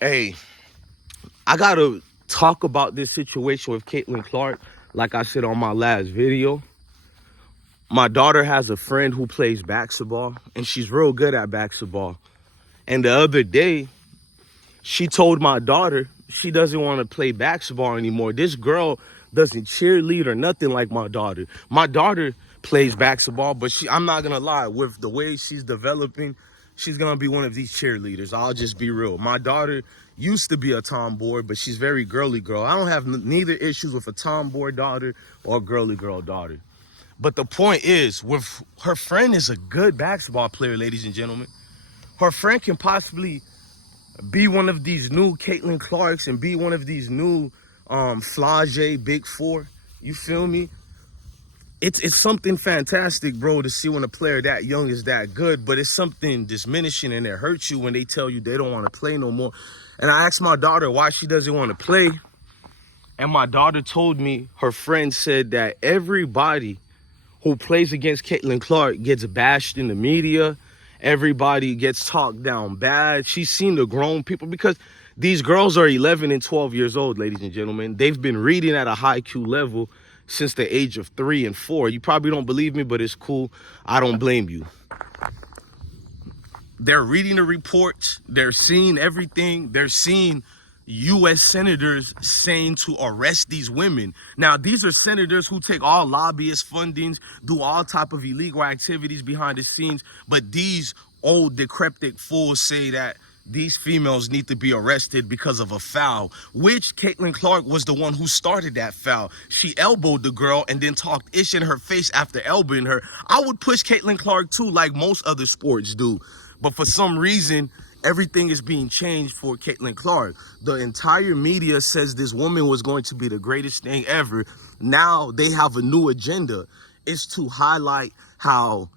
Hey, I gotta talk about this situation with Caitlin Clark. Like I said on my last video, my daughter has a friend who plays basketball, and she's real good at basketball. And the other day, she told my daughter she doesn't want to play basketball anymore. This girl doesn't cheerlead or nothing like my daughter. My daughter plays basketball, but I'm not gonna lie, with the way she's developing, she's gonna be one of these cheerleaders. I'll just be real. My daughter used to be a tomboy, but she's very girly girl. I don't have neither issues with a tomboy daughter or a girly girl daughter. But the point is, with her friend is a good basketball player, ladies and gentlemen. Her friend can possibly be one of these new Caitlin Clarks and be one of these new Flage Big Four. You feel me? It's something fantastic, bro, to see when a player that young is that good, but it's something diminishing and it hurts you when they tell you they don't want to play no more. And I asked my daughter why she doesn't want to play, and my daughter told me her friend said that everybody who plays against Caitlin Clark gets bashed in the media. Everybody gets talked down bad. She's seen the grown people, because these girls are 11 and 12 years old, ladies and gentlemen. They've been reading at a high Q level since the age of 3 and 4. You probably don't believe me, but it's cool. I don't blame you. They're reading the reports. They're seeing everything. They're seeing U.S. senators saying to arrest these women. Now, these are senators who take all lobbyist fundings, do all type of illegal activities behind the scenes. But these old decrepit fools say that these females need to be arrested because of a foul, which Caitlin Clark was the one who started that foul. She elbowed the girl and then talked ish in her face after elbowing her. I would push Caitlin Clark too, like most other sports do. But for some reason, everything is being changed for Caitlin Clark. The entire media says this woman was going to be the greatest thing ever. Now they have a new agenda. It's to highlight how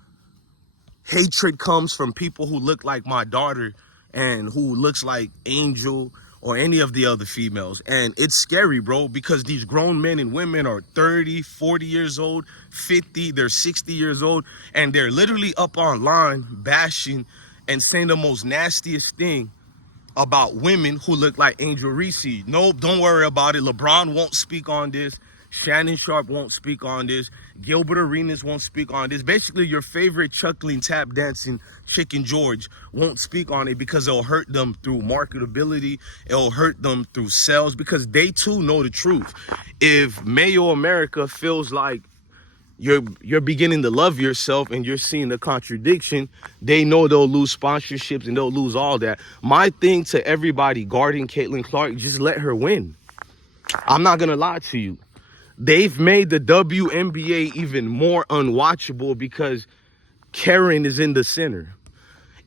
hatred comes from people who look like my daughter and who looks like Angel or any of the other females. And it's scary, bro, because these grown men and women are 30, 40 years old, 50, they're 60 years old, and they're literally up online bashing and saying the most nastiest thing about women who look like Angel Reese. No, don't worry about it. LeBron won't speak on this. Shannon Sharp won't speak on this. Gilbert Arenas won't speak on this. Basically, your favorite chuckling, tap dancing Chicken George won't speak on it because it'll hurt them through marketability. It'll hurt them through sales, because they too know the truth. If Mayo America feels like you're beginning to love yourself and you're seeing the contradiction, they know they'll lose sponsorships and they'll lose all that. My thing to everybody guarding Caitlin Clark, just let her win. I'm not gonna lie to you. They've made the WNBA even more unwatchable because Karen is in the center.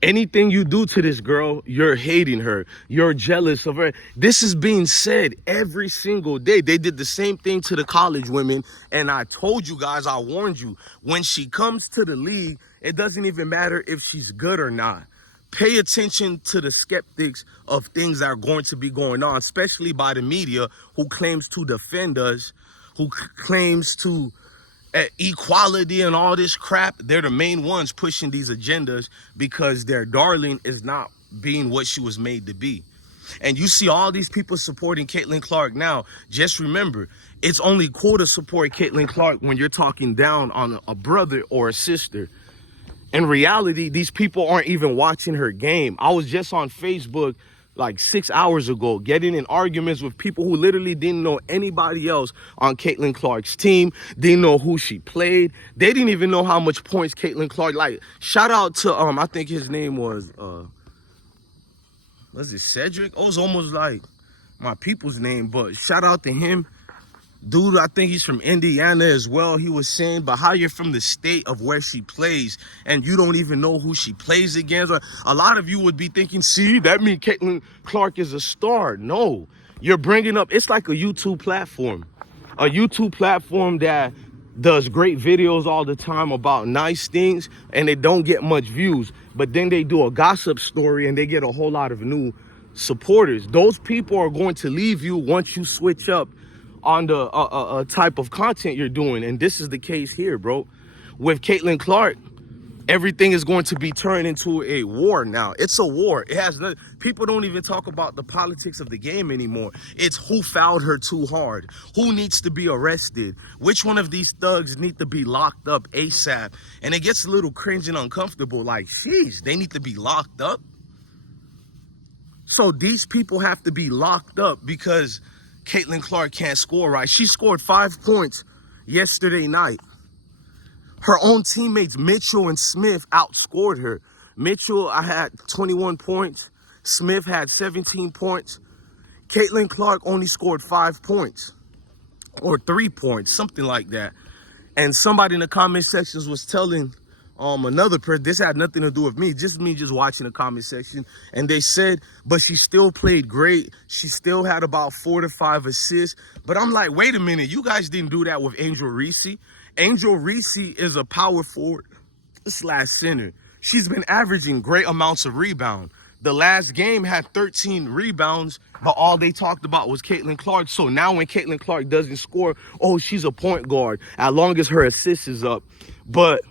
Anything you do to this girl, you're hating her. You're jealous of her. This is being said every single day. They did the same thing to the college women. And I told you guys, I warned you, when she comes to the league, it doesn't even matter if she's good or not. Pay attention to the skeptics of things that are going to be going on, especially by the media who claims to defend us, who claims to equality and all this crap. They're the main ones pushing these agendas because their darling is not being what she was made to be. And you see all these people supporting Caitlin Clark now. Just remember, it's only cool to support Caitlin Clark when you're talking down on a brother or a sister. In reality, these people aren't even watching her game. I was just on Facebook like 6 hours ago getting in arguments with people who literally didn't know anybody else on Caitlin Clark's team, didn't know who she played. They didn't even know how much points Caitlin Clark, like, shout out to, I think his name was it Cedric? Oh, it's almost like my people's name, but shout out to him. Dude, I think he's from Indiana as well. He was saying, but how you're from the state of where she plays and you don't even know who she plays against. A lot of you would be thinking, see, that means Caitlin Clark is a star. No, you're bringing up, it's like a YouTube platform. A YouTube platform that does great videos all the time about nice things and they don't get much views. But then they do a gossip story and they get a whole lot of new supporters. Those people are going to leave you once you switch up on the type of content you're doing. And this is the case here, bro. With Caitlin Clark, everything is going to be turned into a war now. It's a war. It has nothing. People don't even talk about the politics of the game anymore. It's who fouled her too hard, who needs to be arrested, which one of these thugs need to be locked up ASAP. And it gets a little cringe and uncomfortable. Like, sheesh, they need to be locked up. So these people have to be locked up because Caitlin Clark can't score right. She scored 5 points yesterday night. Her own teammates, Mitchell and Smith, outscored her. Mitchell, I had 21 points. Smith had 17 points. Caitlin Clark only scored 5 points or 3 points, something like that. And somebody in the comment sections was telling another person, this had nothing to do with me just watching the comment section, and they said, but she still played great. She still had about 4 to 5 assists. But I'm like, wait a minute, you guys didn't do that with Angel Reese. Angel Reese is a power forward / center. She's been averaging great amounts of rebound. The last game had 13 rebounds, but all they talked about was Caitlin Clark. So now when Caitlin Clark doesn't score, oh, she's a point guard, as long as her assist is up. But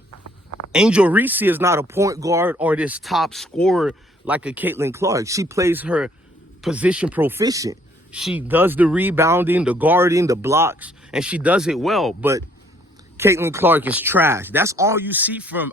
Angel Reese is not a point guard or this top scorer like a Caitlin Clark. She plays her position proficient. She does the rebounding, the guarding, the blocks, and she does it well. But Caitlin Clark is trash. That's all you see from,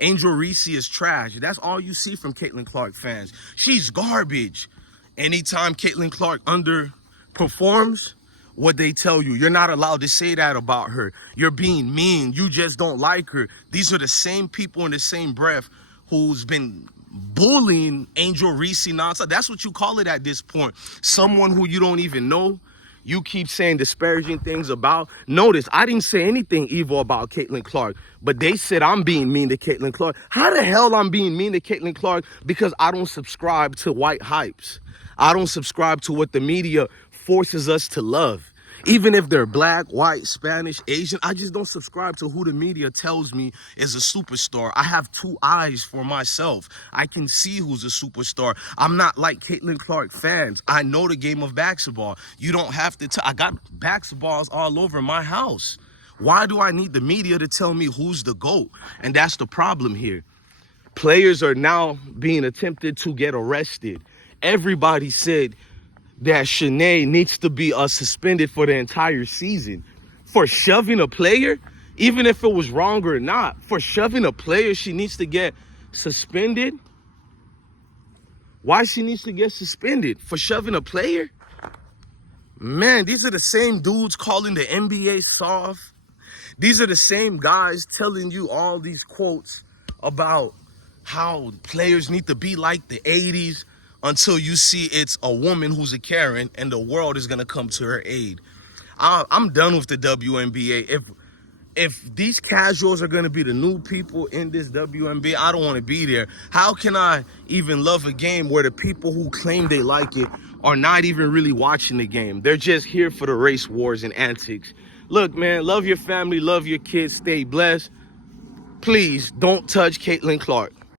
Angel Reese is trash. That's all you see from Caitlin Clark fans. She's garbage. Anytime Caitlin Clark underperforms, what they tell you, you're not allowed to say that about her. You're being mean. You just don't like her. These are the same people in the same breath who's been bullying Angel Reese nonstop. That's what you call it at this point. Someone who you don't even know, you keep saying disparaging things about. Notice, I didn't say anything evil about Caitlin Clark, but they said I'm being mean to Caitlin Clark. How the hell I'm being mean to Caitlin Clark? Because I don't subscribe to white hypes. I don't subscribe to what the media forces us to love. Even if they're black, white, Spanish, Asian, I just don't subscribe to who the media tells me is a superstar. I have 2 eyes for myself. I can see who's a superstar. I'm not like Caitlin Clark fans. I know the game of basketball. You don't have to I got basketballs all over my house. Why do I need the media to tell me who's the GOAT? And that's the problem here. Players are now being attempted to get arrested. Everybody said that Shanae needs to be suspended for the entire season for shoving a player, even if it was wrong or not. For shoving a player, she needs to get suspended. Why she needs to get suspended for shoving a player? Man, these are the same dudes calling the NBA soft. These are the same guys telling you all these quotes about how players need to be like the 80s. Until you see it's a woman who's a Karen and the world is going to come to her aid. I'm done with the WNBA. If these casuals are going to be the new people in this WNBA, I don't want to be there. How can I even love a game where the people who claim they like it are not even really watching the game? They're just here for the race wars and antics. Look, man, love your family, love your kids, stay blessed. Please don't touch Caitlin Clark.